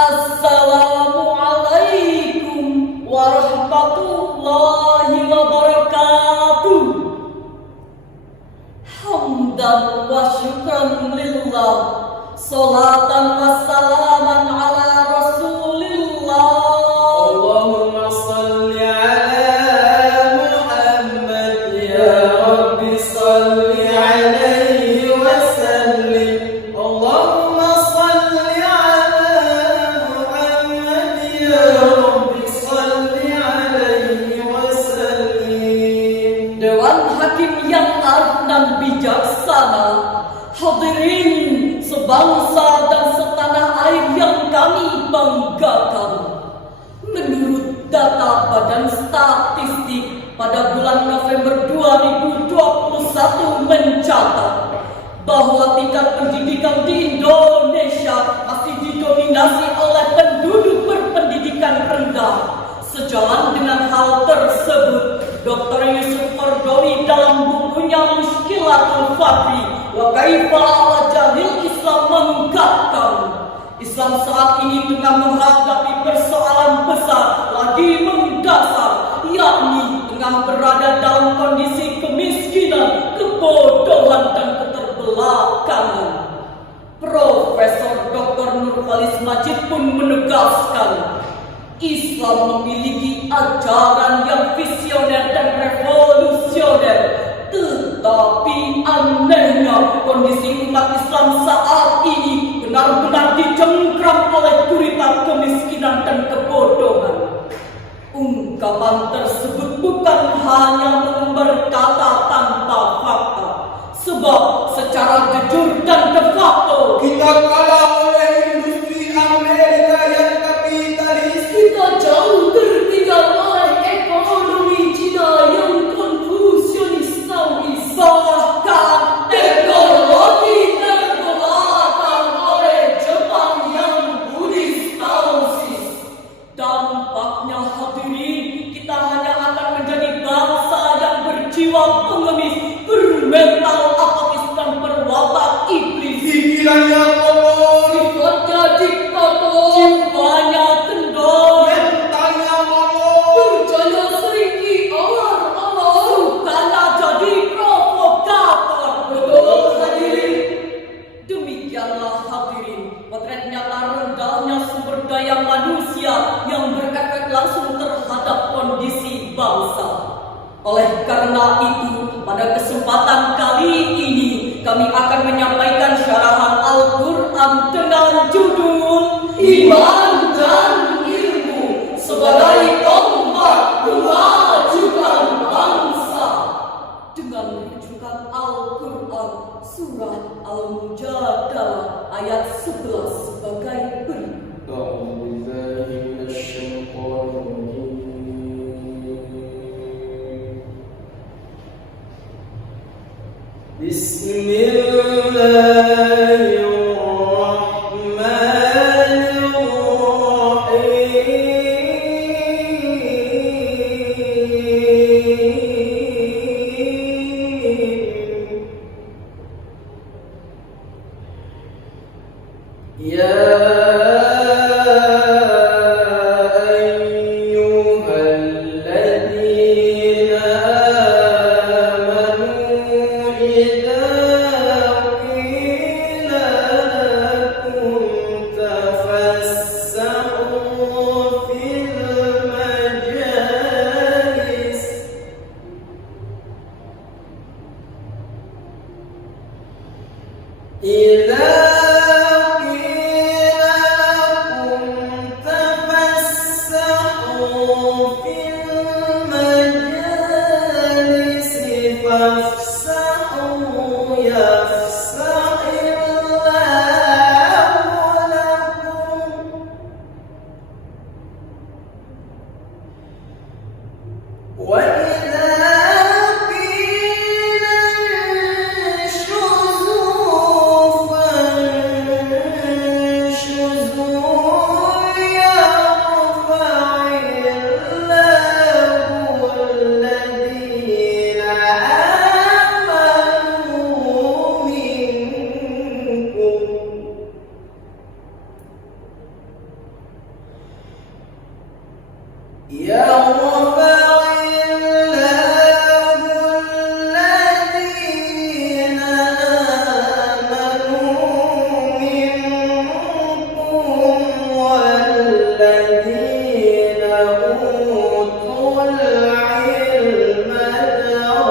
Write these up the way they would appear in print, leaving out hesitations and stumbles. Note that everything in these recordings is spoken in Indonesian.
Assalamualaikum warahmatullahi wabarakatuh. Hamdan wa syukran lillah, salatan wassalaman ala rasulillah. Allahumma salli ala Muhammad ya Rabbi salli alaihi wa sallim. Allahumma salli ala Muhammad ya Rabbi salli alaihi wa sallim. Dewan Hakim yang arif dan bijaksana, hadirin sebangsa dan setanah air yang kami banggakan. Menurut data Badan Statistik pada bulan November 2021 mencatat bahwa tingkat pendidikan di Indonesia masih didominasi oleh penduduk berpendidikan rendah. Sejalan dengan hal tersebut, Dr. Yusuf Qaradawi dalam bukunya Mushkilatul Faqri wa Kaifa ala Jahil Islam mengungkapkan, Islam saat ini tengah menghadapi persoalan besar lagi mendasar, yakni tengah berada dalam kondisi kemiskinan, kebodohan dan keterbelakangan. Profesor Dr. Nurwalis Majid pun menegaskan, Islam memiliki ajaran yang visioner dan revolusioner, tetapi anehnya kondisi umat Islam saat ini benar-benar dicengkram oleh gurita kemiskinan dan kebodohan. Ungkapan tersebut bukan hanya mengumbar kata tanpa fakta, sebab secara jujur dan de facto Kita kalah oleh industri Amerika yang kapitalis. kita jauh tertinggal oleh ekonomi Cina yang konfusionis-Taois. Bahkan teknologi terkelakar oleh Jepang yang Buddhis-Taois. Dampaknya hadirin, kita hanya akan menjadi bangsa yang berjiwa pengemis, bermental apatis dan berwatak iblis. Pikirannya kotor, Sifatnya diktator, jiwanya kendor, mentalnya molor. kerjanya sering diolor-olor, sukanya jadi provokator. Betul hadirin. Demikianlah hadirin potret nyata rendahnya sumber daya manusia yang berefek langsung terhadap kondisi bangsa. Oleh karena itu, pada kesempatan kali ini kami akan menyampaikan syarahan Al-Quran dengan judul Iman dan Ilmu sebagai tombak kemajuan bangsa, dengan rujukan Al-Quran Surah Al-Mujadalah ayat 11 sebagai berikut. أعوذ بالله من الشيطان الرجيم. بسم الله الرحمن الرحيم. يا أيها الذين آمنوا إذا قيل لكم تفسحوا في المجالس إذا قيل يرفع الله الذين آمنوا منكم والذين أوتوا العلم درجات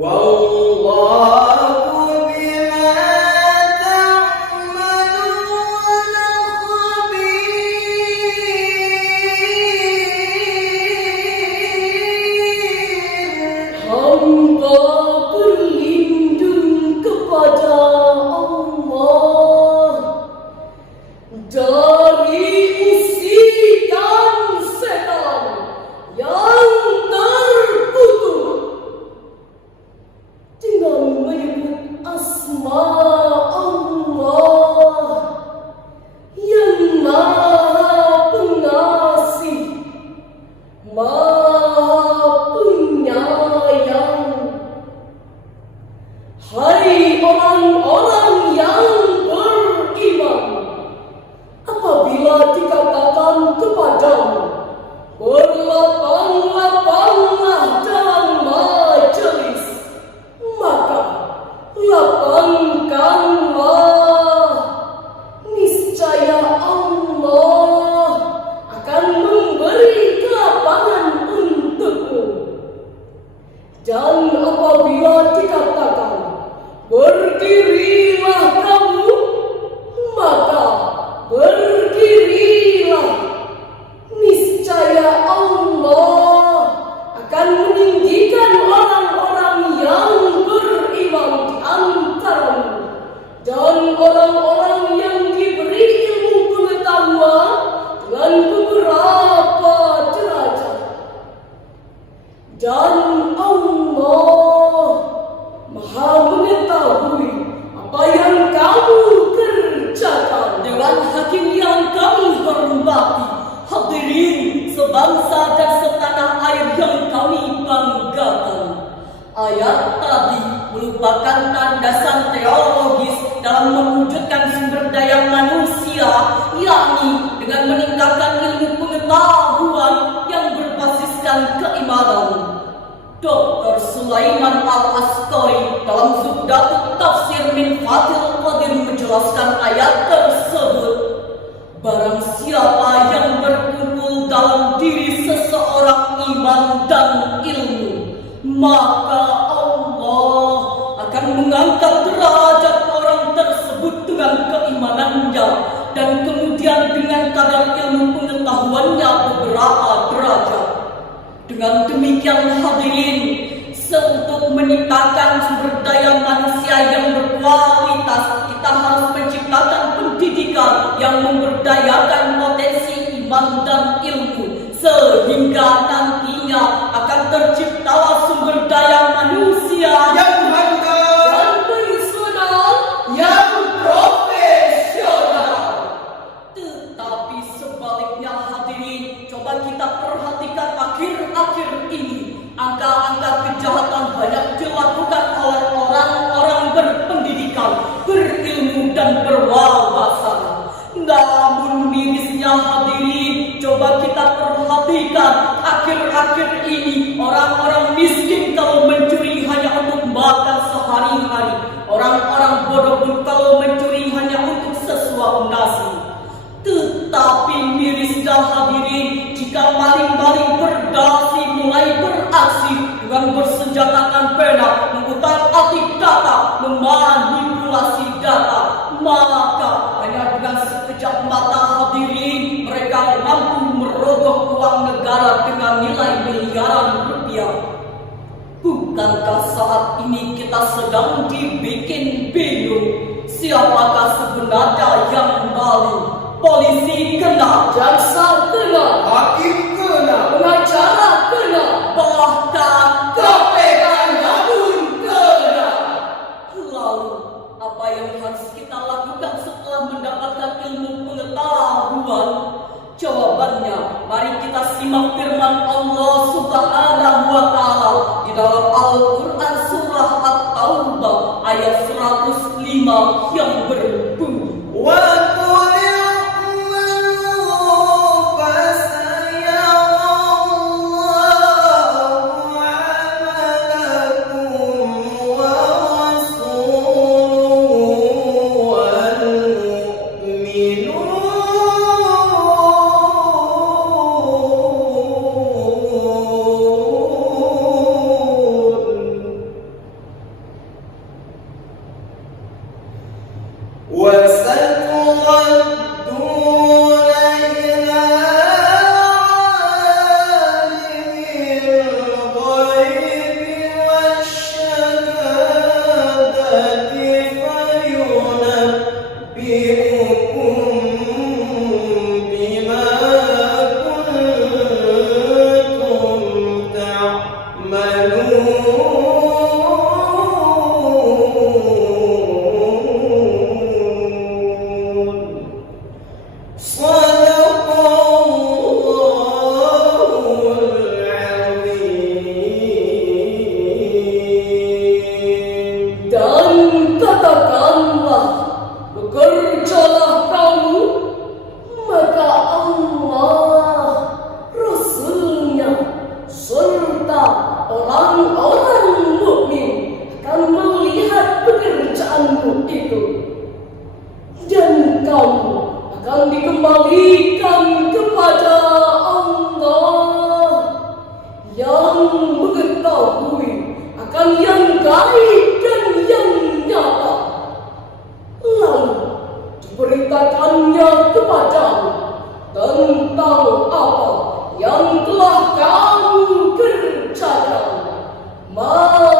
والله بما تعملون خبير. Hamba berlindung kepada Allah dari usikan setan yang terkutuk dengan menyebut asma Allah yang Maha Pengasih, Maha Penyayang. Hai orang-orang yang beriman, apabila dikatakan kepadamu, berlapang-lapanglah dalam majelis, maka lapangkanlah. Niscaya Allah akan memberi kelapangan untukmu. Dan apabila dikatakan, berdirilah kamu, maka berdirilah. Niscaya Allah akan meninggikan orang-orang yang beriman di antaramu dan orang-orang yang diberi ilmu pengetahuan dengan beberapa derajat. Dan Allah Maha mengetahui apa yang kamu kerjakan. Dengan hakim yang kami hormati, hadirin sebangsa dan setanah air yang kami banggakan, ayat tadi merupakan landasan teologis dalam mewujudkan sumber daya manusia, yakni dengan meningkatkan ilmu pengetahuan yang berbasiskan keimanan. Dr. Sulaiman Al-Askari dalam Zubdatut Tafsir min Fathil Qadir menjelaskan ayat tersebut. Barang siapa yang berkumpul dalam diri seseorang iman dan ilmu, maka Allah akan mengangkat derajat orang tersebut dengan keimanannya dan kemudian dengan kadar ilmu pengetahuannya beberapa derajat. Dengan demikian hadirin, untuk menciptakan sumber daya manusia yang berkualitas, kita harus menciptakan pendidikan yang memberdayakan potensi iman dan ilmu, sehingga nantinya akan terciptalah sumber daya manusia yang handal, yang personal, yang profesional. tetapi sebaliknya hadirin, coba kita perhatikan akhir-akhir ini, angka-angka kejahatan banyak dilakukan oleh orang-orang berpendidikan, berilmu dan berwawasan. Namun mirisnya hadirin, coba kita perhatikan akhir-akhir ini, orang-orang miskin kalau mencuri hanya untuk makan sehari-hari, orang-orang bodoh pun kalau mencuri hanya untuk sesuap nasi. Tetapi mirisnya hadirin, jika maling-maling berdasi mulai beraksi dengan bersenjatakan pena, mengutak-atik data, memanipulasi data, maka hanya dengan sekejap mata hadirin, mereka mampu merogoh uang negara dengan nilai miliaran rupiah. Bukankah saat ini kita sedang dibikin bingung? Siapakah sebenarnya yang maling? Polisi kena, jaksa kena, Hakim kena, pengacara kena, bahkan KPK-nya pun kena. Lalu, apa yang harus kita lakukan setelah mendapatkan ilmu pengetahuan? Jawabannya, mari kita kita simak firman Allah Subhanahu wa Ta'ala di dalam Al-Quran Surah At-Taubah ayat 105 yang berbunyi, dikembalikan kepada Allah yang mengetahui akan yang gaib dan yang nyata, lalu diberitakannya kepadamu tentang apa yang telah kamu kerjakan. Maha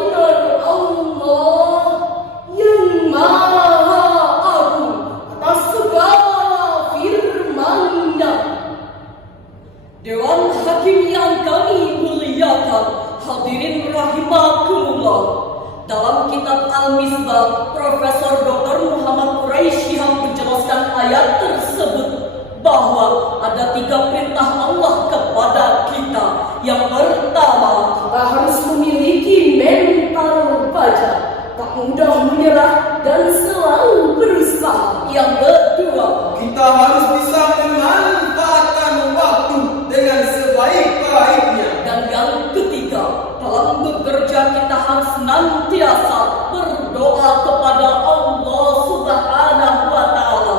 benar Allah yang maha agung atas segala firman-Nya. Dewan Hakim yang kami muliakan, hadirin rahimakumullah, dalam kitab Al-Misbah, Profesor Dr. Muhammad Quraisy menjelaskan ayat tersebut bahwa ada 3 perintah Allah kepada kita. Yang pertama, kita harus memiliki mental baja, tak mudah menyerah dan selalu berusaha. Yang kedua, kita harus bisa memanfaatkan waktu dengan sebaik-baiknya. Dan yang ketiga, dalam bekerja kita harus senantiasa berdoa kepada Allah Subhanahu wa Ta'ala.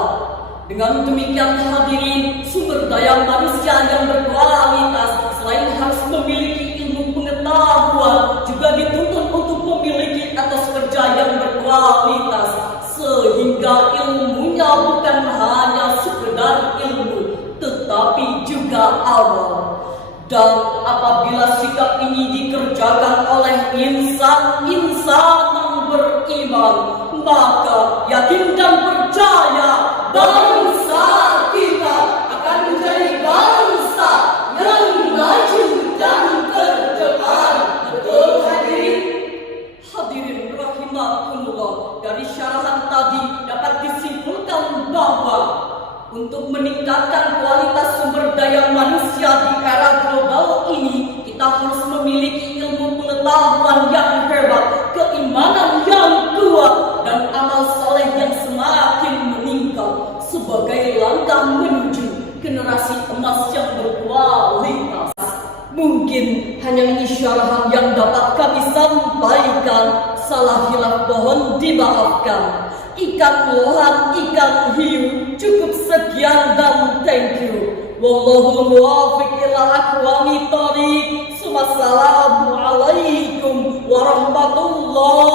Dengan demikian hadirin, sumber daya manusia yang berkualitas selain harus memiliki ilmu pengetahuan, juga dituntut untuk memiliki etos kerja yang berkualitas, sehingga ilmunya bukan hanya sekedar ilmu, tetapi juga amal. Dan apabila sikap ini dikerjakan oleh insan-insan yang beriman, maka yakin dan percaya bangsa kita akan menjadi bangsa yang maju dan terdepan. Betul hadirin? Hadirin rahimakumullah, dari syarahan tadi dapat disimpulkan bahwa untuk meningkatkan kualitas sumber daya manusia di era global ini, kita harus memiliki ilmu pengetahuan yang hebat, keimanan yang kuat, dan amal soleh yang semakin meningkat sebagai langkah menuju generasi emas yang berkualitas. Mungkin hanya ini syarahan yang dapat kami sampaikan. Salah hilaf mohon dimaafkan. Ikan lohan, ikan hiu, cukup sekian dan thank you. Wallahul muwaffiq ila aqwamit thoriq. Wassalamualaikum warahmatullahi